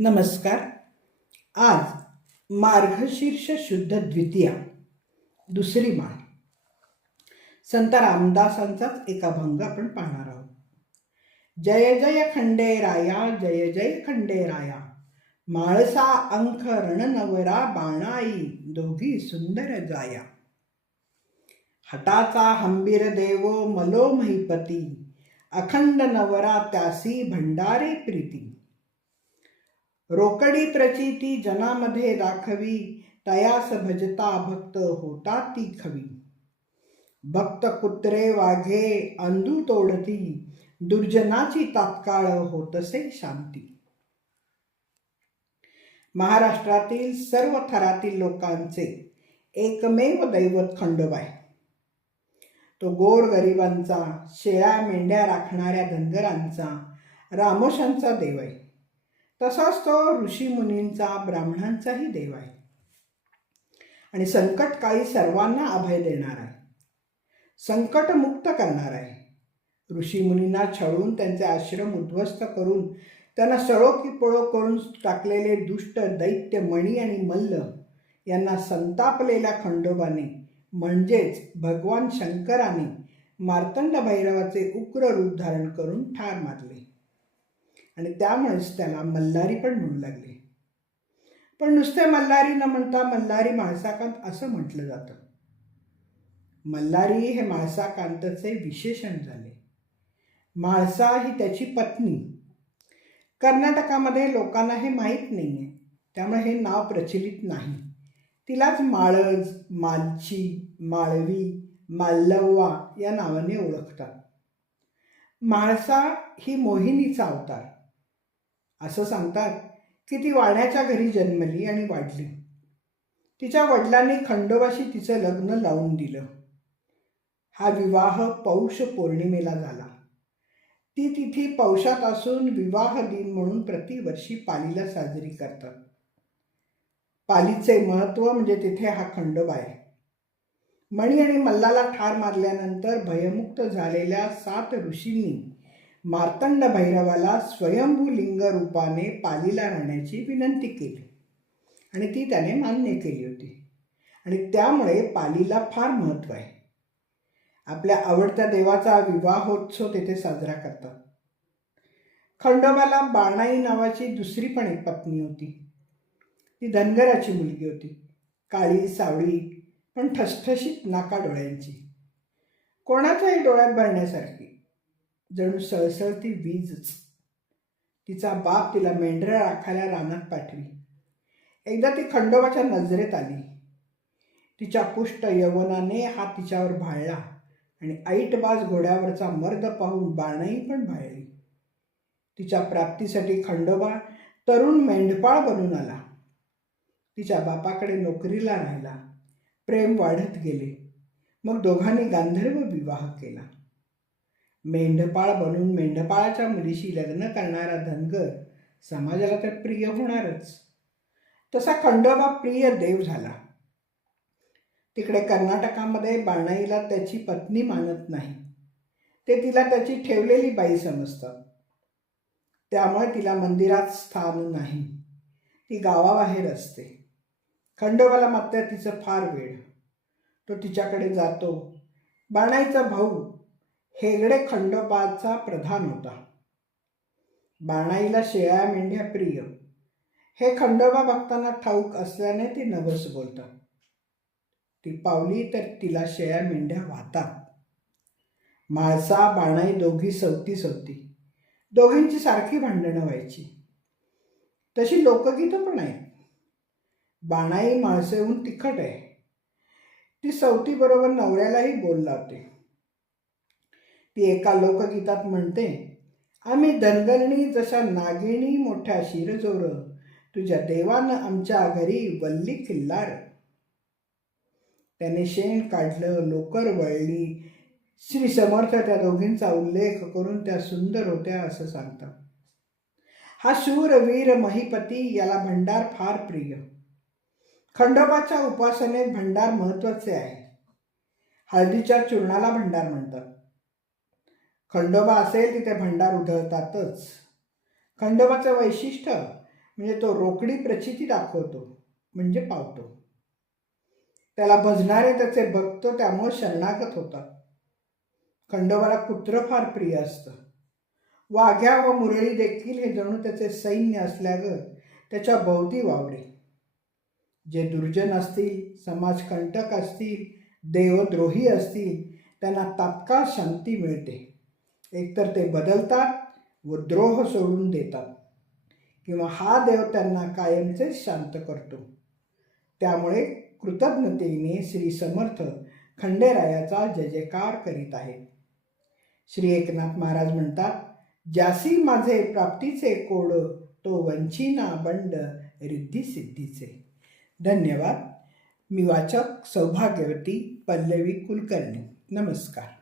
नमस्कार. आज मार्गशीर्ष शुद्ध द्वितीया दुसरी माळ. संत रामदासांचाच एका भंग आपण पाहणार आहोत. जय जय खंडे राया जय जय खंडे राया माळसा अंख रणनवरा बाणाई दोघी सुंदर जाया. हटाचा हंबीर देवो मलो महिपती. अखंड नवरा त्यासी भंडारे प्रीती. रोकडी प्रचिती जनामध्ये दाखवी तयास भजता भक्त होता ती खवी. भक्त कुत्रे वाघे अंधू तोडती दुर्जनाची तात्काळ होतसे शांती. महाराष्ट्रातील सर्व थरातील लोकांचे एकमेव दैवत खंडोबा आहे. तो गोर गरिबांचा शेळ्या मेंढ्या राखणाऱ्या धनगरांचा रामोशांचा देव आहे. तसाच तो ऋषीमुनींचा ब्राह्मणांचाही देव आहे. आणि संकट काळी सर्वांना अभय देणार आहे. संकटमुक्त करणार आहे. ऋषीमुनींना छळून त्यांचे आश्रम उद्ध्वस्त करून त्यांना सळो की पळो करून टाकलेले दुष्ट दैत्य मणी आणि मल्ल यांना संतापलेल्या खंडोबाने म्हणजेच भगवान शंकराने मार्तंड भैरवाचे उग्र रूप धारण करून ठार मारले. आणि त्यामुळेच त्याला मल्हारी पण म्हणू लागले. पण नुसते मल्हारी न म्हणता मल्हारी माळसाकांत असं म्हटलं जातं. मल्हारी हे माळसाकांतचे विशेषण झाले. माळसा ही त्याची पत्नी. कर्नाटकामध्ये लोकांना हे माहीत नाही आहे त्यामुळे हे नाव प्रचलित नाही. तिलाच माळज मालची माळवी माल्लव्वा या नावाने ओळखतात. माळसा ही मोहिनीचा अवतार. असं सांगतात की ती वाण्याच्या घरी जन्मली आणि वाढली. तिच्या वडिलांनी खंडोबाशी तिचं लग्न लावून दिलं. हा विवाह पौष पौर्णिमेला झाला. ती तिथी पौषात असून विवाह दिन म्हणून प्रतिवर्षी पालीला साजरी करतात. पालीचे महत्त्व म्हणजे तिथे हा खंडोबा आहे. मणी आणि मल्लाला ठार मारल्यानंतर भयमुक्त झालेल्या सात ऋषींनी मार्तंड भैरवाला स्वयंभू लिंग रूपाने पालीला राहण्याची विनंती केली. आणि ती त्याने मान्य केली होती. आणि त्यामुळे पालीला फार महत्त्व आहे. आपल्या आवडत्या देवाचा विवाहोत्सव तेथे साजरा करतात. खंडोबाला बाणाई नावाची दुसरी पण एक पत्नी होती. ती धनगराची मुलगी होती. काळी सावळी पण ठसठशीत नाका डोळ्यांची. कोणाच्याही डोळ्यात भरण्यासारखी. जणू सळसळती वीजच. तिचा बाप तिला मेंढऱ्या राखायला रानात पाठवी. एकदा ती खंडोबाच्या नजरेत आली. तिच्या पुष्ट यवनाने हा तिच्यावर भाळला आणि ऐटबाज घोड्यावरचा मर्द पाहून बाणही पण भाळली. तिच्या प्राप्तीसाठी खंडोबा तरुण मेंढपाळ बनून आला. तिच्या बापाकडे नोकरीला राहिला. प्रेम वाढत गेले. मग दोघांनी गांधर्व विवाह केला. मेंढपाळ बनून मेंढपाळाच्या मुलीशी लग्न करणारा धनगर समाजाला तर प्रिय होणारच. तसा खंडोबा प्रिय देव झाला. तिकडे कर्नाटकामध्ये बाणाईला त्याची पत्नी मानत नाही. ते तिला त्याची ठेवलेली बाई समजतात त्यामुळे तिला मंदिरात स्थान नाही. ती गावाबाहेर असते. खंडोबाला मात्र तिचं फार वेळ तो तिच्याकडे जातो. बाणाईचा भाऊ हेगडे खंडोबाचा प्रधान होता. बाणाईला शेळ्या मेंढ्या प्रिय. हे खंडोबा भक्तांना ठाऊक असल्याने ती नवस बोलतात. ती पावली तर तिला शेळ्या मेंढ्या वाहतात. माळसा बाणाई दोघी सवती सवती दोघींची सारखी भांडणं व्हायची. तशी लोकगीतं पण आहेत. बाणाई माळसेहून तिखट आहे. ती सवतीबरोबर नवऱ्यालाही बोल लावते. ती एका लोकगीतात म्हणते आम्ही धनगरणी जशा नागिणी मोठ्या शिरजोर तुझ्या देवानं आमच्या घरी वल्ली किल्लार त्याने शेण काढलं लोकर वळली. श्री समर्थ त्या दोघींचा उल्लेख करून त्या सुंदर होत्या असं सांगतात. हा शूर वीर महिपती याला भंडार फार प्रिय. खंडोबाच्या उपासनेत भंडार महत्त्वाचे आहे. हळदीच्या चूर्णाला भंडार म्हणतात. खंडोबा असेल तिथे भंडार उधळतातच. खंडोबाचं वैशिष्ट्य म्हणजे तो रोकडी प्रचिती दाखवतो म्हणजे पावतो. त्याला भजणारे त्याचे भक्त त्यामुळे शरणागत होतात. खंडोबाला कुत्र फार प्रिय असतं. वाघ्या व मुरळी देखील हे जणू त्याचे सैन्य असल्यागत त्याच्या भोवती वावरे. जे दुर्जन असतील समाजकंटक असतील देवद्रोही असतील त्यांना तात्काळ शांती मिळते. एकतर ते बदलतात व द्रोह सोडून देतात. किंवा हा देव त्यांना कायमचे शांत करतो. त्यामुळे कृतज्ञतेने श्री समर्थ खंडेरायाचा जय जयकार करीत आहेत. श्री एकनाथ महाराज म्हणतात ज्यासी माझे प्राप्तीचे कोड तो वंचिना बंड रिद्धी सिद्धीचे. धन्यवाद. मी वाचक सौभाग्यवती पल्लवी कुलकर्णी. नमस्कार.